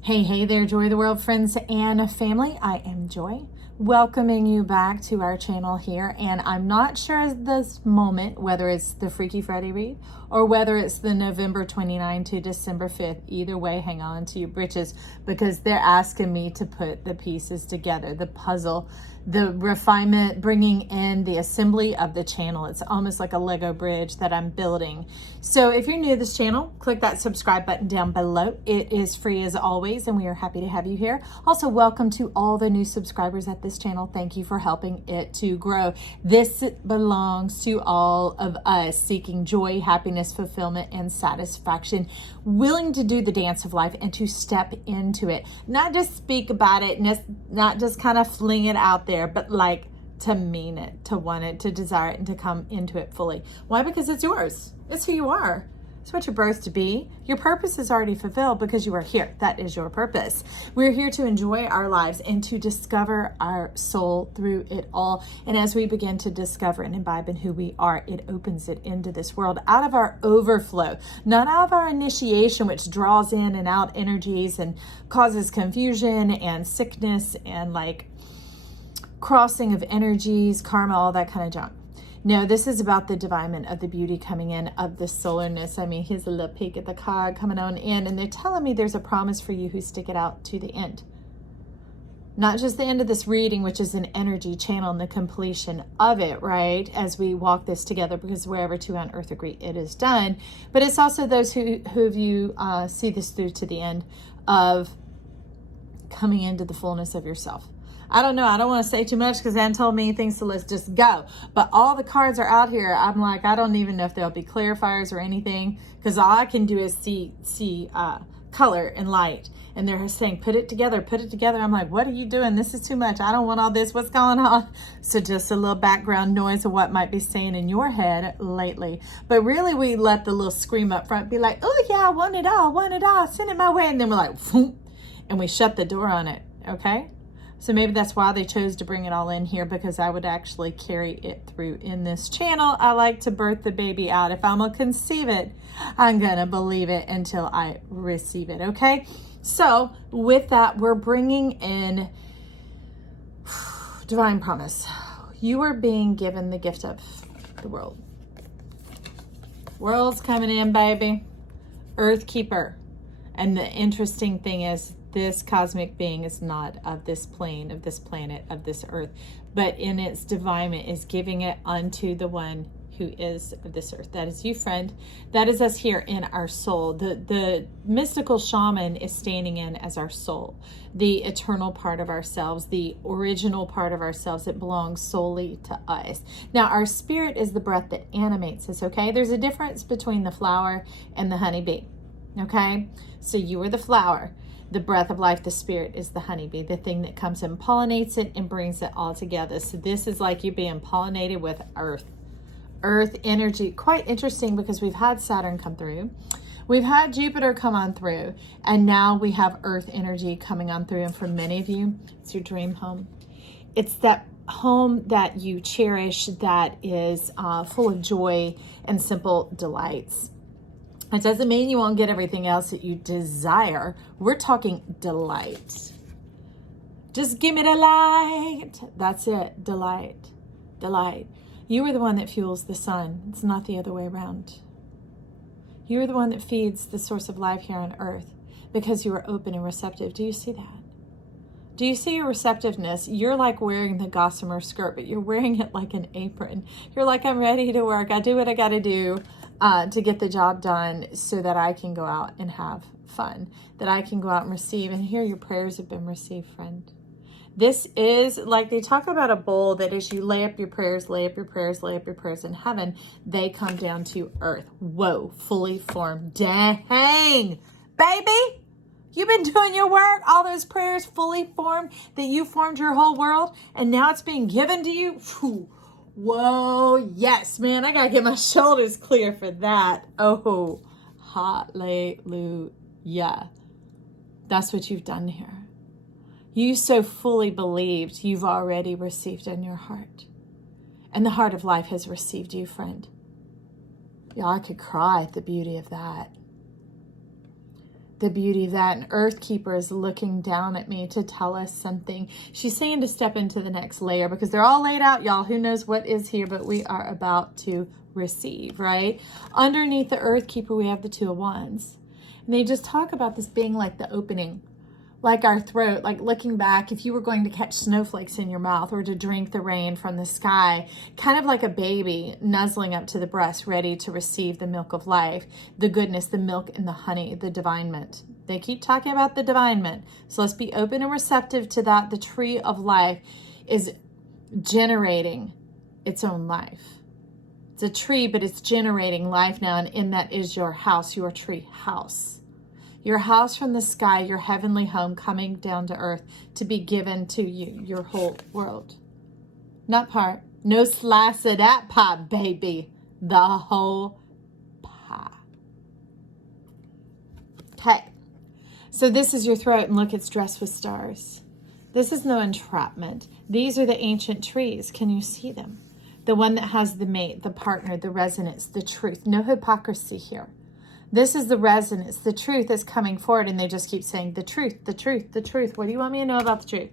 Hey there, Joy of the World friends and family. I am Joy, welcoming you back to our channel here. And I'm not sure at this moment whether it's the Freaky Friday read or whether it's the November 29 to December 5th. Either way, hang on to your britches because they're asking me to put the pieces together, the puzzle, the refinement, bringing in the assembly of the channel. It's almost like a Lego bridge that I'm building. So if you're new to this channel, click that subscribe button down below. It is free as always, and we are happy to have you here. Also, welcome to all the new subscribers at this channel. Thank you for helping it to grow. This belongs to all of us seeking joy, happiness, fulfillment, and satisfaction, willing to do the dance of life and to step into it. Not just speak about it, not just kind of fling it out there, but like to mean it, to want it, to desire it, and to come into it fully. Why? Because it's yours. It's who you are. It's what you're birthed to be. Your purpose is already fulfilled because you are here. That is your purpose. We're here to enjoy our lives and to discover our soul through it all. And as we begin to discover and imbibe in who we are, it opens it into this world out of our overflow, not out of our initiation, which draws in and out energies and causes confusion and sickness and like crossing of energies, karma, all that kind of junk. No, this is about the divinement of the beauty coming in of the solarness. I mean, here's a little peek at the card coming on in, and they're telling me there's a promise for you who stick it out to the end. Not just the end of this reading, which is an energy channel and the completion of it, right? As we walk this together, because wherever two on earth agree, it is done. But it's also those who you see this through to the end of coming into the fullness of yourself. I don't know. I don't want to say too much because Anne told me things, so let's just go. But all the cards are out here. I'm like, I don't even know if there'll be clarifiers or anything because all I can do is see color and light. And they're saying, put it together, put it together. I'm like, what are you doing? This is too much. I don't want all this. What's going on? So just a little background noise of what might be staying in your head lately. But really, we let the little scream up front be like, oh, yeah, I want it all, send it my way. And then we're like, phoom, and we shut the door on it, okay? So maybe that's why they chose to bring it all in here, because I would actually carry it through in this channel. I like to birth the baby out. If I'm going to conceive it, I'm going to believe it until I receive it, okay? So with that, we're bringing in divine promise. You are being given the gift of the world. World's coming in, baby. Earth keeper. And the interesting thing is, this cosmic being is not of this plane, of this planet, of this earth, but in its divinement is giving it unto the one who is of this earth. That is you, friend. That is us here in our soul. The mystical shaman is standing in as our soul, the eternal part of ourselves, the original part of ourselves. It belongs solely to us. Now, our spirit is the breath that animates us, okay? There's a difference between the flower and the honeybee, okay? So you are the flower. The breath of life, the spirit, is the honeybee, the thing that comes and pollinates it and brings it all together. So this is like you being pollinated with earth energy. Quite interesting because we've had Saturn come through. We've had Jupiter come on through. And now we have earth energy coming on through. And for many of you, it's your dream home. It's that home that you cherish that is full of joy and simple delights. It doesn't mean you won't get everything else that you desire. We're talking delight. Just give me the light. That's it. Delight. Delight. You are the one that fuels the sun. It's not the other way around. You are the one that feeds the source of life here on earth because you are open and receptive. Do you see that? Do you see your receptiveness? You're like wearing the gossamer skirt, but you're wearing it like an apron. You're like, I'm ready to work. I do what I got to do to get the job done so that I can go out and have fun, that I can go out and receive. And here your prayers have been received, friend. This is like they talk about a bowl that as you lay up your prayers, lay up your prayers, lay up your prayers in heaven, they come down to earth. Whoa, fully formed. Dang, baby. You've been doing your work, all those prayers fully formed, that you formed your whole world, and now it's being given to you. Whew. Whoa, yes, man, I gotta get my shoulders clear for that. Oh, hallelujah. That's what you've done here. You so fully believed you've already received in your heart. And the heart of life has received you, friend. Y'all, I could cry at the beauty of that. the beauty of that. And Earth Keeper is looking down at me to tell us something. She's saying to step into the next layer because they're all laid out, y'all. Who knows what is here, but we are about to receive, right? Underneath the Earth Keeper, we have the Two of Wands. And they just talk about this being like the opening, like our throat, like looking back, if you were going to catch snowflakes in your mouth or to drink the rain from the sky, kind of like a baby nuzzling up to the breast, ready to receive the milk of life, the goodness, the milk and the honey, the divinement. They keep talking about the divinement. So let's be open and receptive to that. The tree of life is generating its own life. It's a tree, but it's generating life now. And in that is your house, your tree house. Your house from the sky, your heavenly home coming down to earth to be given to you, your whole world. Not part. No slice of that pie, baby. The whole pie. Okay. So this is your throat, and look, it's dressed with stars. This is no entrapment. These are the ancient trees. Can you see them? The one that has the mate, the partner, the resonance, the truth. No hypocrisy here. This is the resonance. The truth is coming forward, and they just keep saying, the truth, the truth, the truth. What do you want me to know about the truth?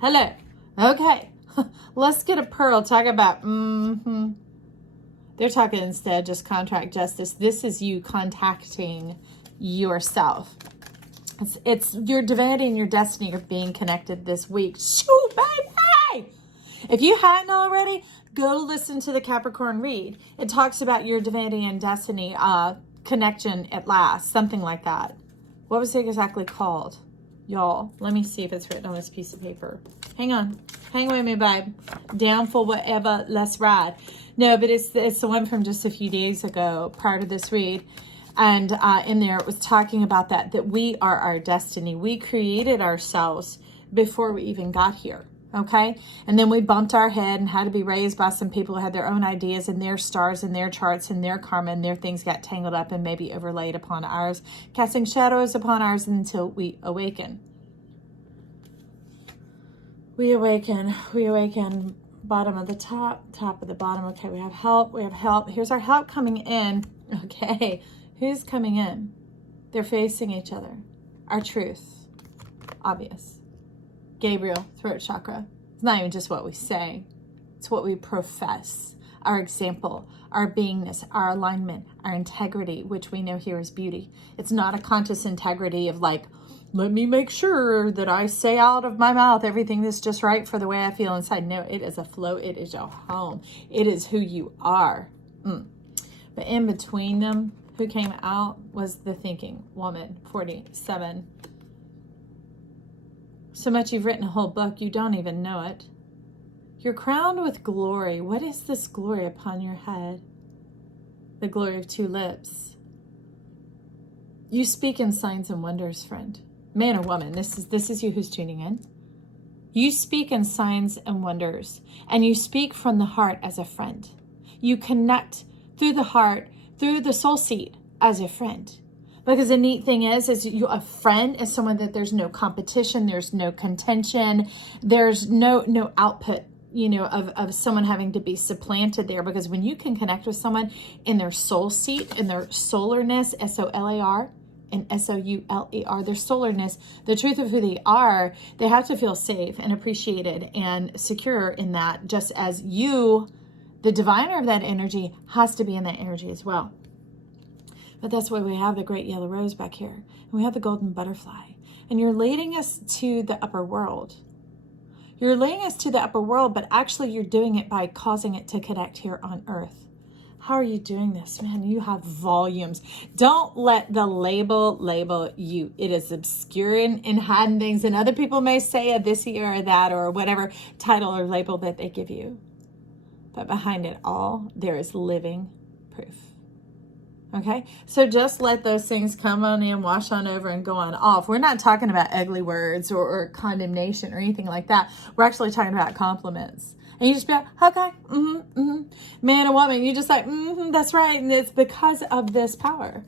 Hello. Okay. Let's get a pearl. Talk about, They're talking instead just contract justice. This is you contacting yourself. It's your divinity and your destiny are being connected this week. Shoot, baby! If you hadn't already, go listen to the Capricorn read. It talks about your divinity and destiny, connection at last, something like that. What was it exactly called? Y'all, let me see if it's written on this piece of paper. Hang on. Hang with me, babe. Down for whatever, let's ride. No, but it's the one from just a few days ago prior to this read. And in there it was talking about that we are our destiny. We created ourselves before we even got here. Okay. And then we bumped our head and had to be raised by some people who had their own ideas and their stars and their charts and their karma, and their things got tangled up and maybe overlaid upon ours, casting shadows upon ours until we awaken. We awaken, bottom of the top, top of the bottom. Okay. We have help. Here's our help coming in. Okay. Who's coming in? They're facing each other. Our truth. Obvious. Gabriel, throat chakra. It's not even just what we say. It's what we profess. Our example, our beingness, our alignment, our integrity, which we know here is beauty. It's not a conscious integrity of like, let me make sure that I say out of my mouth everything that's just right for the way I feel inside. No, it is a flow. It is your home. It is who you are. But in between them, who came out was the thinking woman, 47. So much you've written a whole book, you don't even know it. You're crowned with glory. What is this glory upon your head? The glory of two lips. You speak in signs and wonders, friend. Man or woman, this is you who's tuning in. You speak in signs and wonders, and you speak from the heart as a friend. You connect through the heart, through the soul seat as a friend. Because the neat thing is a friend is someone that there's no competition, there's no contention, there's no output, of someone having to be supplanted there. Because when you can connect with someone in their soul seat, in their solarness, SOLAR, and SOULER, their solarness, the truth of who they are, they have to feel safe and appreciated and secure in that, just as you, the diviner of that energy, has to be in that energy as well. But that's why we have the great yellow rose back here. And we have the golden butterfly. And you're leading us to the upper world. You're leading us to the upper world, but actually you're doing it by causing it to connect here on earth. How are you doing this, man? You have volumes. Don't let the label you. It is obscuring and hiding things. And other people may say a this or that or whatever title or label that they give you. But behind it all, there is living proof. Okay, so just let those things come on in, wash on over, and go on off. We're not talking about ugly words or condemnation or anything like that. We're actually talking about compliments. And you just be like, okay, man or woman, you just like, that's right. And it's because of this power.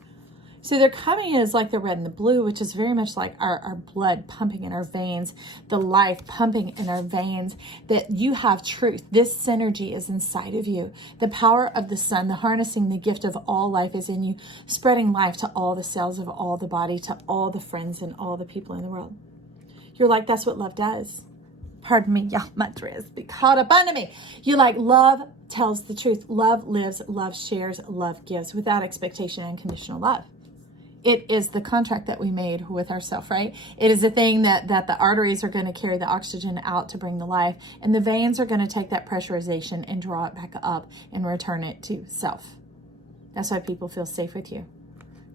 So they're coming as like the red and the blue, which is very much like our blood pumping in our veins, the life pumping in our veins, that you have truth. This synergy is inside of you. The power of the sun, the harnessing the gift of all life is in you, spreading life to all the cells of all the body, to all the friends and all the people in the world. You're like, that's what love does. Pardon me, yeah, my dress be caught up under me. You're like, love tells the truth. Love lives, love shares, love gives without expectation and conditional love. It is the contract that we made with ourselves, right? It is the thing that the arteries are going to carry the oxygen out to bring the life, and the veins are going to take that pressurization and draw it back up and return it to self. That's why people feel safe with you.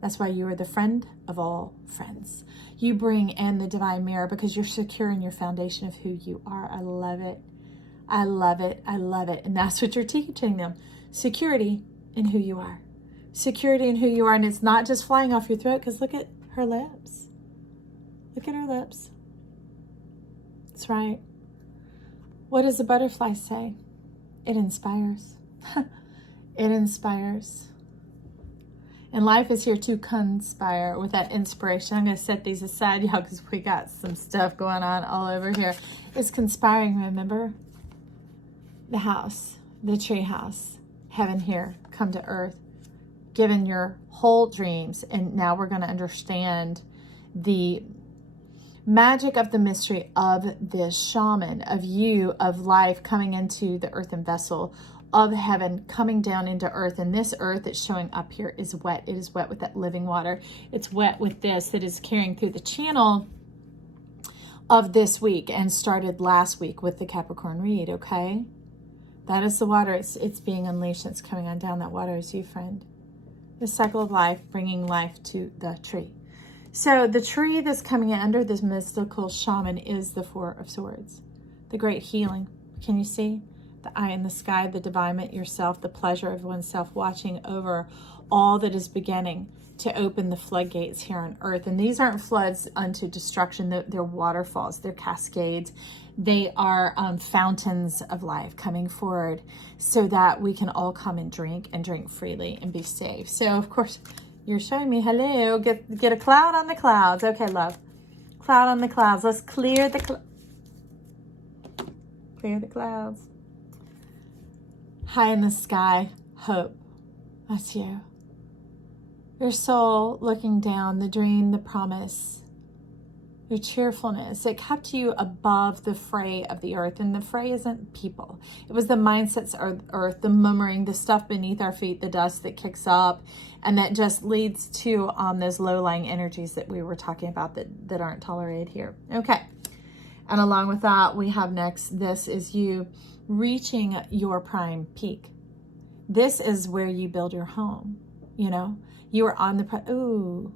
That's why you are the friend of all friends. You bring in the divine mirror because you're secure in your foundation of who you are. I love it. I love it. I love it. And that's what you're teaching them. Security in who you are. Security in who you are. And it's not just flying off your throat, because look at her lips. Look at her lips. That's right. What does a butterfly say? It inspires. It inspires. And life is here to conspire with that inspiration. I'm going to set these aside, y'all, because we got some stuff going on all over here. It's conspiring, remember? The house, the tree house, heaven here, come to earth, given your whole dreams. And now we're going to understand the magic of the mystery of this shaman, of you, of life coming into the earthen vessel, of heaven coming down into earth. And this earth that's showing up here is wet. It is wet with that living water. It's wet with this that is carrying through the channel of this week and started last week with the Capricorn read, okay? That is the water. It's being unleashed. It's coming on down. That water is you, friend. The cycle of life, bringing life to the tree. So the tree that's coming under this mystical shaman is the Four of Swords. The great healing. Can you see? The eye in the sky, the divinement yourself, the pleasure of oneself, watching over all that is beginning to open the floodgates here on earth. And these aren't floods unto destruction. They're waterfalls. They're cascades. They are fountains of life coming forward so that we can all come and drink freely and be safe. So, of course, you're showing me, hello, get a cloud on the clouds. Okay, love. Cloud on the clouds. Let's clear the clouds. High in the sky, hope. That's you. Your soul looking down, the dream, the promise, your cheerfulness. It kept you above the fray of the earth. And the fray isn't people. It was the mindsets of earth, the murmuring, the stuff beneath our feet, the dust that kicks up, and that just leads to those low-lying energies that we were talking about that aren't tolerated here. Okay. And along with that, we have next, this is you reaching your prime peak. This is where you build your home. You know, you are on the, ooh.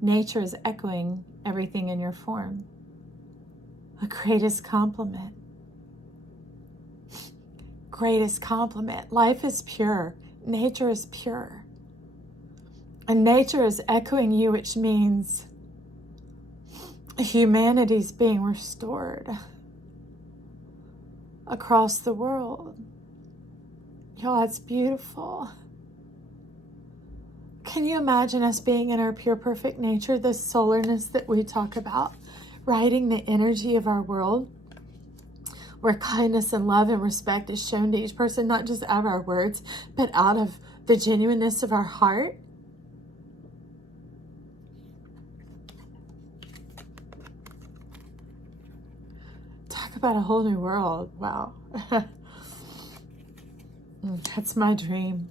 Nature is echoing everything in your form. The greatest compliment. Greatest compliment. Life is pure. Nature is pure. And nature is echoing you, which means humanity's being restored across the world. Y'all, it's beautiful. Can you imagine us being in our pure, perfect nature, the solarness that we talk about, riding the energy of our world, where kindness and love and respect is shown to each person, not just out of our words, but out of the genuineness of our heart? Talk about a whole new world. Wow. That's my dream.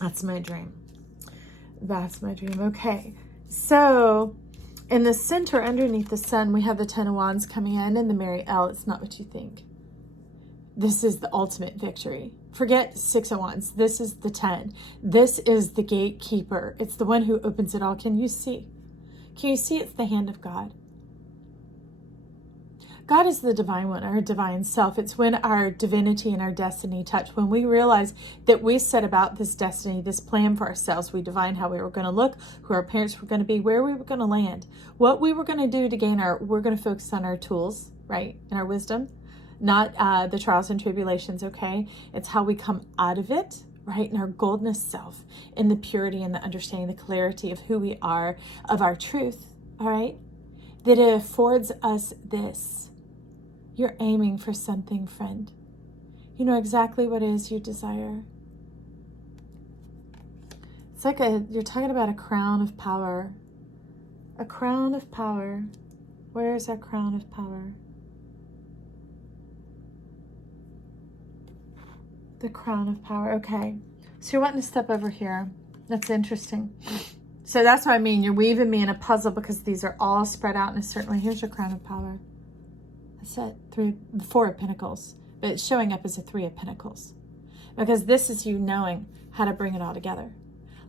That's my dream. That's my dream. Okay. So in the center underneath the sun, we have the Ten of Wands coming in and the Mary L. It's not what you think. This is the ultimate victory. Forget Six of Wands. This is the 10. This is the gatekeeper. It's the one who opens it all. Can you see? Can you see it's the hand of God? God is the divine one, our divine self. It's when our divinity and our destiny touch, when we realize that we set about this destiny, this plan for ourselves. We divine how we were going to look, who our parents were going to be, where we were going to land, what we were going to do to gain we're going to focus on our tools, right? And our wisdom, not the trials and tribulations, okay? It's how we come out of it, right? In our goldness self, in the purity and the understanding, the clarity of who we are, of our truth, all right? That it affords us this. You're aiming for something, friend. You know exactly what it is you desire. It's like you're talking about a crown of power. A crown of power. Where is that crown of power? The crown of power. Okay. So you're wanting to step over here. That's interesting. So that's what I mean. You're weaving me in a puzzle because these are all spread out in a certain way. Here's your crown of power. That's it. The 4 of Pentacles. But it's showing up as a 3 of Pentacles. Because this is you knowing how to bring it all together.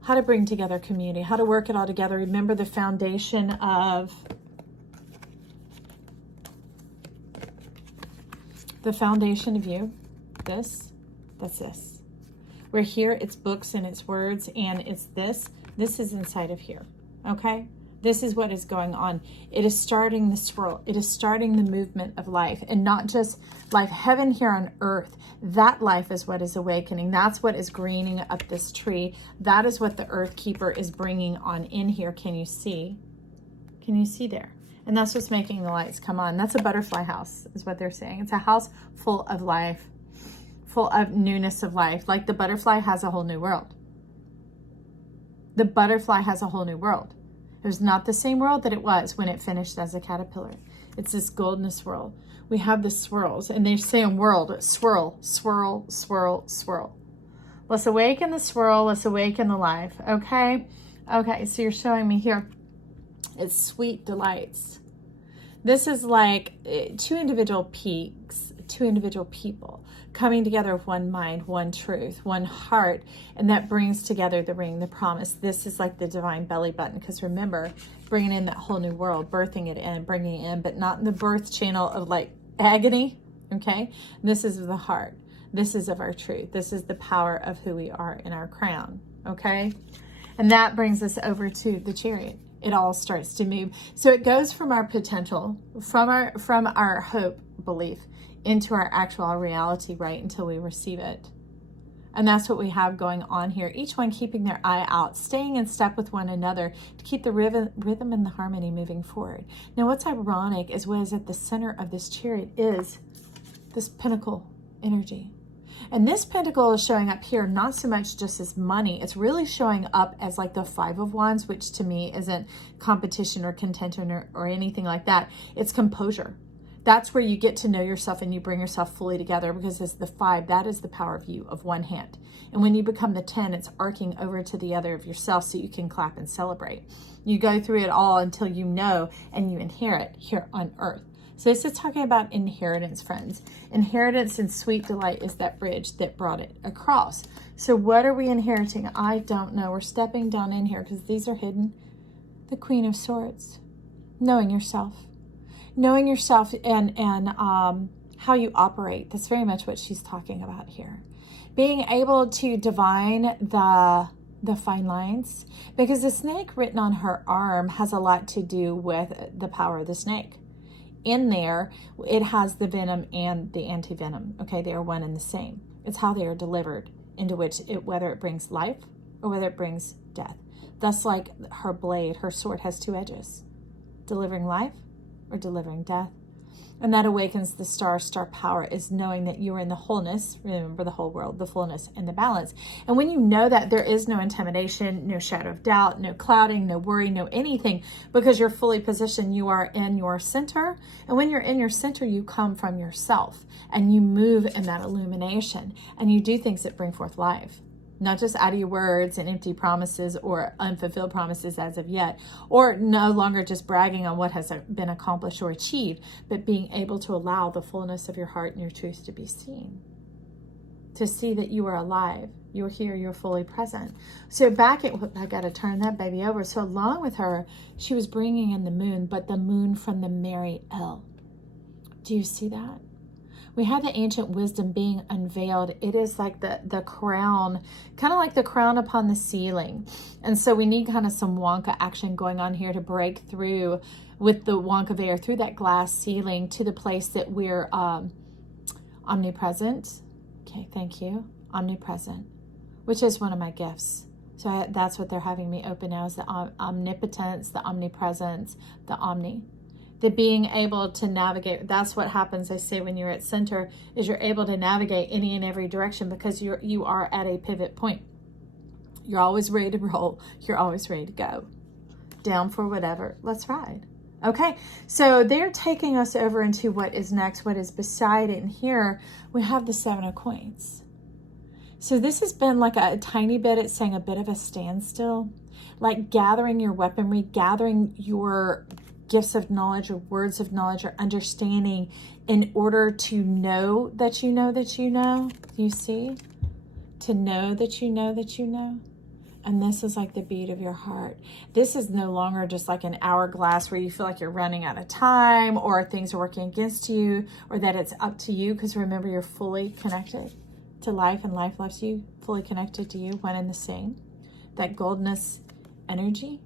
How to bring together community. How to work it all together. Remember the foundation of... The foundation of you. This. That's this. We're here, it's books and it's words and it's this. This is inside of here, okay? This is what is going on. It is starting the swirl. It is starting the movement of life, and not just life, heaven here on earth. That life is what is awakening. That's what is greening up this tree. That is what the Earth Keeper is bringing on in here. Can you see? Can you see there? And that's what's making the lights come on. That's a butterfly house, is what they're saying. It's a house full of life. Full of newness of life. Like the butterfly has a whole new world. The butterfly has a whole new world. It was not the same world that it was when it finished as a caterpillar. It's this goldness world. We have the swirls, and they say in world, swirl, swirl, swirl, swirl. Let's awaken the swirl. Let's awaken the life. Okay? Okay, so you're showing me here. It's sweet delights. This is like 2 individual peaks, 2 individual people coming together with one mind, one truth, one heart, and that brings together the ring, the promise. This is like the divine belly button, because remember, bringing in that whole new world, birthing it in, bringing it in, but not in the birth channel of like agony, okay? This is the heart. This is of our truth. This is the power of who we are in our crown, okay? And that brings us over to the Chariot. It all starts to move. So it goes from our potential, from our hope, belief, into our actual reality, right, until we receive it. And that's what we have going on here. Each one keeping their eye out, staying in step with one another to keep the rhythm and the harmony moving forward. Now, what's ironic is what is at the center of this chariot is this pentacle energy. And this pentacle is showing up here not so much just as money. It's really showing up as like the 5 of Wands, which to me isn't competition or contention or anything like that. It's composure. That's where you get to know yourself and you bring yourself fully together, because as the 5, that is the power of you, of one hand. And when you become the 10, it's arcing over to the other of yourself so you can clap and celebrate. You go through it all until you know and you inherit here on earth. So this is talking about inheritance, friends. Inheritance and sweet delight is that bridge that brought it across. So what are we inheriting? I don't know. We're stepping down in here because these are hidden. The Queen of Swords. Knowing yourself. Knowing yourself and how you operate. That's very much what she's talking about here. Being able to divine the fine lines, because the snake written on her arm has a lot to do with the power of the snake. In there, it has the venom and the anti-venom. Okay, they are one and the same. It's how they are delivered, into which whether it brings life or whether it brings death. Thus, like her blade, her sword has 2 edges, delivering life or delivering death. And that awakens the star power, is knowing that you are in the wholeness, remember the whole world, the fullness and the balance. And when you know that, there is no intimidation, no shadow of doubt, no clouding, no worry, no anything, because you're fully positioned. You are in your center. And when you're in your center, you come from yourself and you move in that illumination and you do things that bring forth life. Not just out of your words and empty promises or unfulfilled promises as of yet, or no longer just bragging on what has been accomplished or achieved, but being able to allow the fullness of your heart and your truth to be seen. To see that you are alive, you're here, you're fully present. So back at, I got to turn that baby over. So along with her, she was bringing in the moon, but the moon from the Mary L. Do you see that? We have the ancient wisdom being unveiled. It is like the crown, kind of like the crown upon the ceiling. And so we need kind of some Wonka action going on here to break through with the Wonka of air through that glass ceiling to the place that we're omnipresent. Okay, thank you. Omnipresent. which is one of my gifts. So that's what they're having me open now, is the omnipotence, the omnipresence, the omni. The being able to navigate. That's what happens, I say, when you're at center, is you're able to navigate any and every direction because you are at a pivot point. You're always ready to roll. You're always ready to go. Down for whatever. Let's ride. Okay, so they're taking us over into what is next, what is beside it. And here we have the 7 of coins. So this has been like a tiny bit, it's saying a bit of a standstill, like gathering your weaponry, gathering your gifts of knowledge or words of knowledge or understanding in order to know that you know that you know. You see? To know that you know that you know. And this is like the beat of your heart. This is no longer just like an hourglass where you feel like you're running out of time or things are working against you or that it's up to you. Because remember, you're fully connected to life and life loves you, fully connected to you, one and the same. That goldness energy.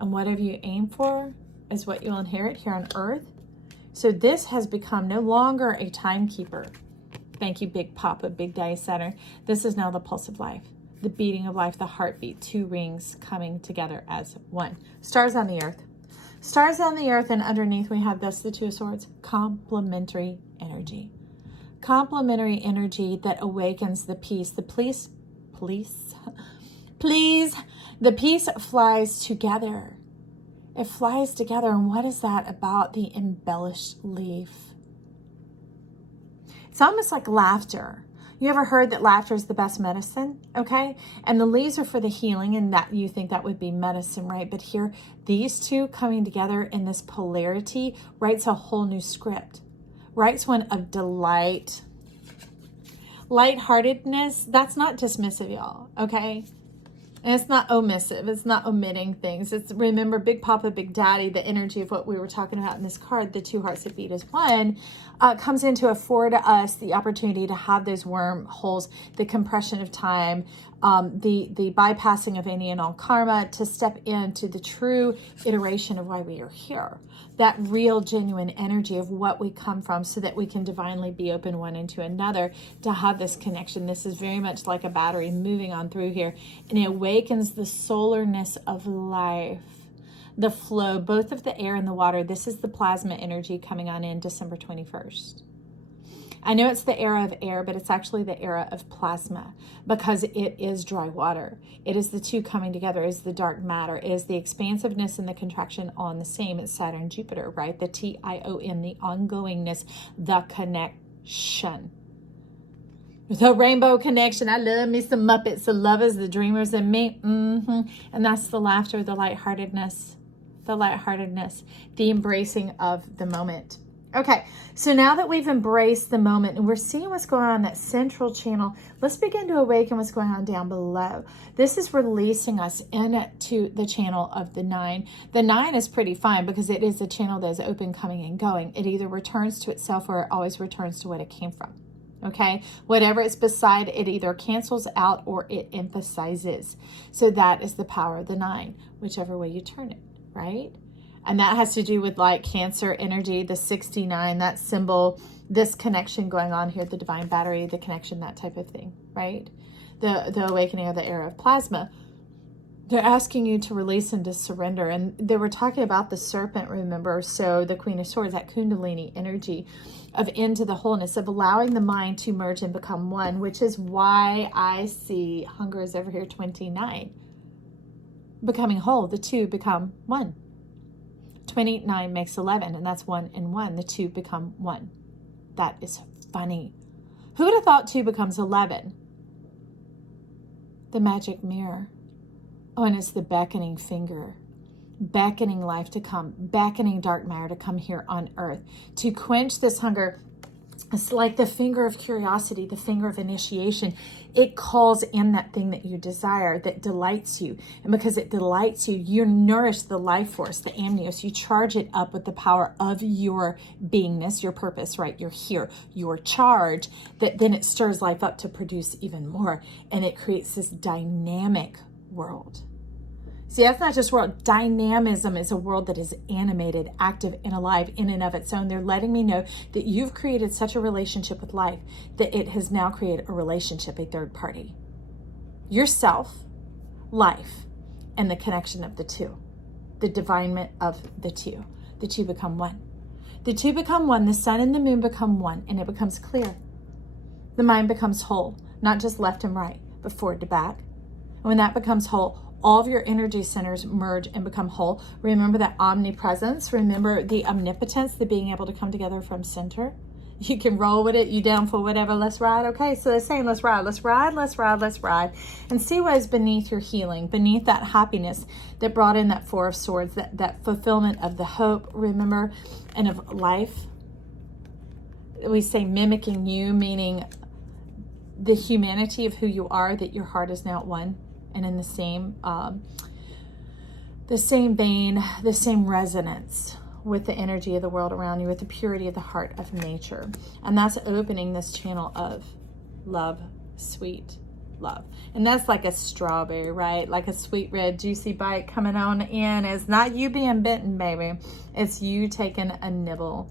And whatever you aim for is what you'll inherit here on earth. So this has become no longer a timekeeper. Thank you, Big Papa, Big Daddy Saturn. This is now the pulse of life, the beating of life, the heartbeat, 2 rings coming together as one. Stars on the earth. Stars on the earth, and underneath we have this, the 2 of swords, complementary energy. Complementary energy that awakens the peace. The please, the peace flies together. It flies together. And what is that about the embellished leaf? It's almost like laughter. You ever heard that laughter is the best medicine? Okay. And the leaves are for the healing, and that you think that would be medicine, right? But here, these two coming together in this polarity writes a whole new script. Writes one of delight, lightheartedness. That's not dismissive, y'all. Okay. And it's not omissive. It's not omitting things. It's, remember, Big Papa, Big Daddy, the energy of what we were talking about in this card, the 2 hearts that beat as one, comes in to afford us the opportunity to have those wormholes, the compression of time, the bypassing of any and all karma, to step into the true iteration of why we are here. That real, genuine energy of what we come from, so that we can divinely be open one into another to have this connection. This is very much like a battery moving on through here, and it awakens the solarness of life, the flow, both of the air and the water. This is the plasma energy coming on in December 21st. I know it's the era of air, but it's actually the era of plasma, because it is dry water. It is the two coming together. It is the dark matter. It is the expansiveness and the contraction on the same. It's Saturn, Jupiter, right? The TION, the ongoingness, the connection. The rainbow connection. I love me some Muppets, the lovers, the dreamers, and me. And that's the laughter, the lightheartedness, the embracing of the moment. Okay, so now that we've embraced the moment and we're seeing what's going on in that central channel, let's begin to awaken what's going on down below. This is releasing us into the channel of the 9. The 9 is pretty fine because it is a channel that is open, coming and going. It either returns to itself or it always returns to what it came from. Okay, whatever it's beside, it either cancels out or it emphasizes. So that is the power of the 9, whichever way you turn it, right? And that has to do with like Cancer energy, the 69, that symbol, this connection going on here, the divine battery, the connection, that type of thing, right? The awakening of the era of plasma. They're asking you to release and to surrender. And they were talking about the serpent, remember? So the Queen of Swords, that Kundalini energy of into the wholeness, of allowing the mind to merge and become one, which is why I see hunger is over here 29. Becoming whole, the 2 become 1. 29 makes 11, and that's 1 and 1. The 2 become 1. That is funny. Who would have thought 2 becomes 11? The magic mirror. Oh, and it's the beckoning finger. Beckoning life to come. Beckoning dark matter to come here on earth. To quench this hunger. It's like the finger of curiosity, the finger of initiation. It calls in that thing that you desire, that delights you. And because it delights you, you nourish the life force, the amnios. You charge it up with the power of your beingness, your purpose, right? You're here, your charge, that then it stirs life up to produce even more. And it creates this dynamic world. See, that's not just world. Dynamism is a world that is animated, active, and alive in and of its own. They're letting me know that you've created such a relationship with life that it has now created a relationship, a third party. yourself, life, and the connection of the two, the divinement of the two. The two become one. The two become one. The sun and the moon become one, and it becomes clear. The mind becomes whole, not just left and right, but forward to back. And when that becomes whole, all of your energy centers merge and become whole. Remember that omnipresence. Remember the omnipotence, the being able to come together from center. You can roll with it. You down for whatever. Let's ride. Okay, so they're saying let's ride, let's ride, let's ride, let's ride. And see what is beneath your healing, beneath that happiness that brought in that Four of Swords, that fulfillment of the hope, remember, and of life. We say mimicking you, meaning the humanity of who you are, that your heart is now at one. And in the same vein, the same resonance with the energy of the world around you, with the purity of the heart of nature. And that's opening this channel of love, sweet love. And that's like a strawberry, right? Like a sweet red juicy bite coming on in. It's not you being bitten, baby. It's you taking a nibble,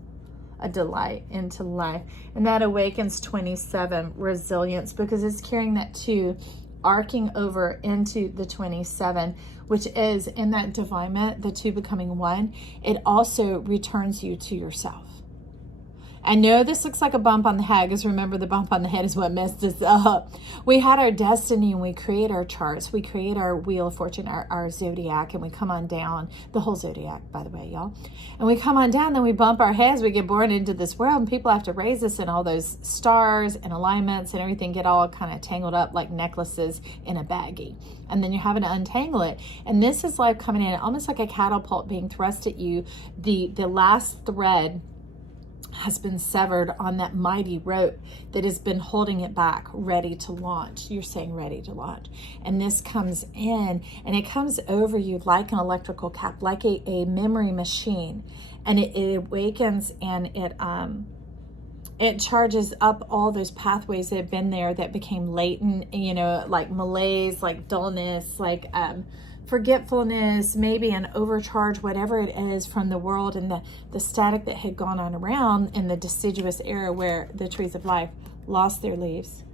a delight into life. And that awakens 27, resilience, because it's carrying that too, arcing over into the 27, which is in that divinement, the two becoming one. It also returns you to yourself. I know this looks like a bump on the head, because remember, the bump on the head is what messed us up. We had our destiny, and we create our charts. We create our wheel of fortune, our zodiac, and we come on down. The whole zodiac, by the way, y'all. And we come on down, then we bump our heads. We get born into this world, and people have to raise us, and all those stars and alignments and everything get all kind of tangled up like necklaces in a baggie. And then you're having to untangle it. And this is life coming in, almost like a catapult being thrust at you. The last thread has been severed on that mighty rope that has been holding it back, ready to launch. You're saying ready to launch. And this comes in, and it comes over you like an electrical cap, like a memory machine. And it awakens, and it charges up all those pathways that have been there that became latent, you know, like malaise, like dullness, like forgetfulness, maybe an overcharge, whatever it is from the world, and the static that had gone on around in the deciduous era where the trees of life lost their leaves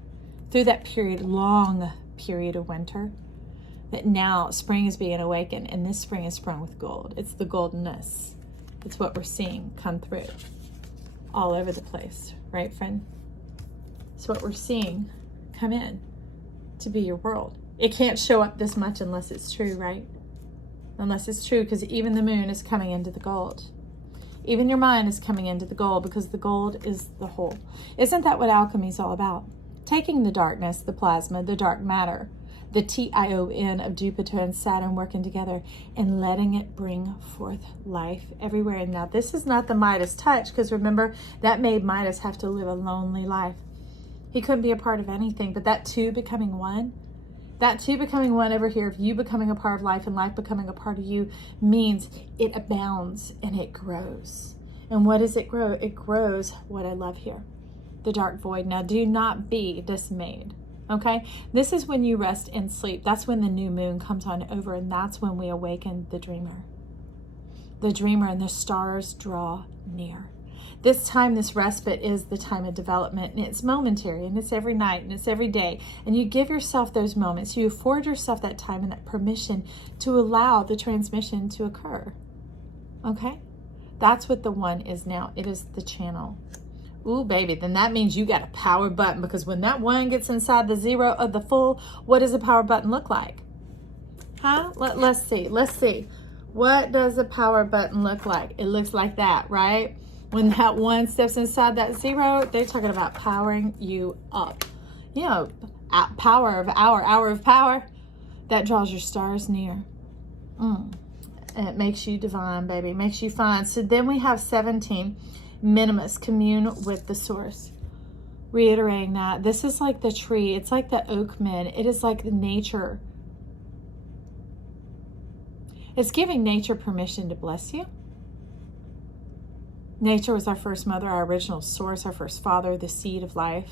through that period, long period of winter, that now spring is being awakened, and this spring is sprung with gold. It's the goldenness. It's what we're seeing come through all over the place, right, friend? It's what we're seeing come in to be your world. It can't show up this much unless it's true, right? Unless it's true, because even the moon is coming into the gold. Even your mind is coming into the gold, because the gold is the whole. Isn't that what alchemy is all about? Taking the darkness, the plasma, the dark matter, the TION of Jupiter and Saturn working together, and letting it bring forth life everywhere. And now this is not the Midas touch, because remember, that made Midas have to live a lonely life. He couldn't be a part of anything, but that two becoming one, that two becoming one over here, of you becoming a part of life and life becoming a part of you, means it abounds and it grows. And what does it grow? It grows what I love here, the dark void. Now, do not be dismayed, okay? This is when you rest and sleep. That's when the new moon comes on over, and that's when we awaken the dreamer. The dreamer, and the stars draw near. This time, this respite is the time of development, and it's momentary, and it's every night, and it's every day. And you give yourself those moments. You afford yourself that time and that permission to allow the transmission to occur. Okay? That's what the one is now. It is the channel. Ooh, baby, then that means you got a power button, because when that one gets inside the zero of the full, what does a power button look like? Huh? Let's see. Let's see. What does a power button look like? It looks like that, right? When that one steps inside that zero, they're talking about powering you up. You know, power of hour of power, that draws your stars near. And it makes you divine, baby. It makes you fine. So then we have 17, minimus, commune with the source. Reiterating that, this is like the tree. It's like the oak man. It is like the nature. It's giving nature permission to bless you. Nature was our first mother, our original source, our first father, the seed of life.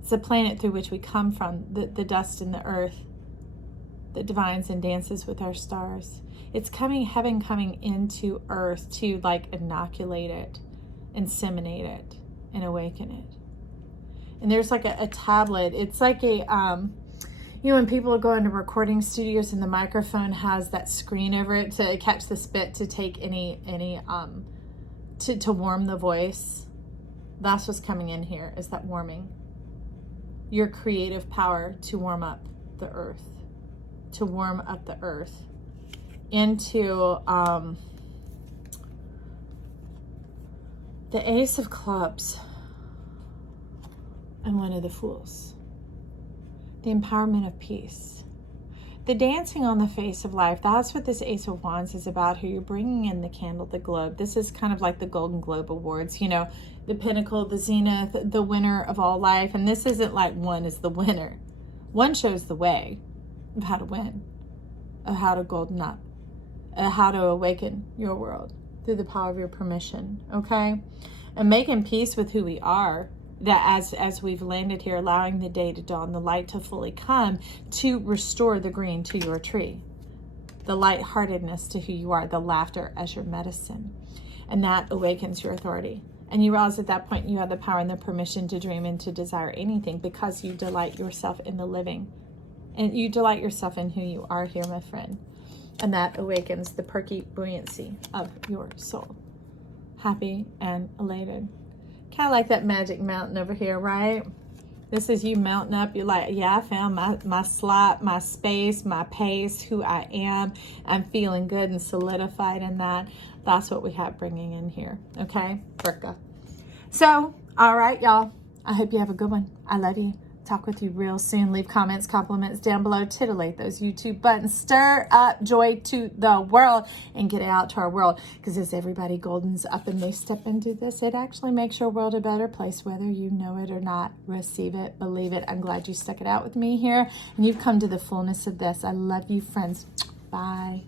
It's the planet through which we come from, the dust and the earth that divines and dances with our stars. It's heaven coming into earth to like inoculate it, inseminate it, and awaken it. And there's like a tablet. It's like a, You know, when people go into recording studios and the microphone has that screen over it to catch the spit to take to warm the voice, that's what's coming in here, is that warming. Your creative power to warm up the earth, into the Ace of Clubs and one of the Fools. The empowerment of peace. The dancing on the face of life. That's what this Ace of Wands is about, who you're bringing in the candle, the globe. This is kind of like the Golden Globe Awards, you know, the pinnacle, the zenith, the winner of all life. And this isn't like one is the winner. One shows the way of how to win, of how to golden up, how to awaken your world through the power of your permission, okay? And making peace with who we are, that as we've landed here, allowing the day to dawn, the light to fully come, to restore the green to your tree, the lightheartedness to who you are, the laughter as your medicine. And that awakens your authority. And you realize at that point you have the power and the permission to dream and to desire anything, because you delight yourself in the living. And you delight yourself in who you are here, my friend. And that awakens the perky buoyancy of your soul. Happy and elated. Kind of like that magic mountain over here, right? This is you mounting up. You're like, yeah, I found my slot, my space, my pace, who I am. I'm feeling good and solidified in that. That's what we have bringing in here. Okay, Virgo. So, all right, y'all. I hope you have a good one. I love you. Talk with you real soon. Leave comments, compliments down below. Titillate those YouTube buttons. Stir up joy to the world and get it out to our world. Because as everybody goldens up and they step into this, it actually makes your world a better place, whether you know it or not. Receive it, believe it. I'm glad you stuck it out with me here and you've come to the fullness of this. I love you, friends. Bye.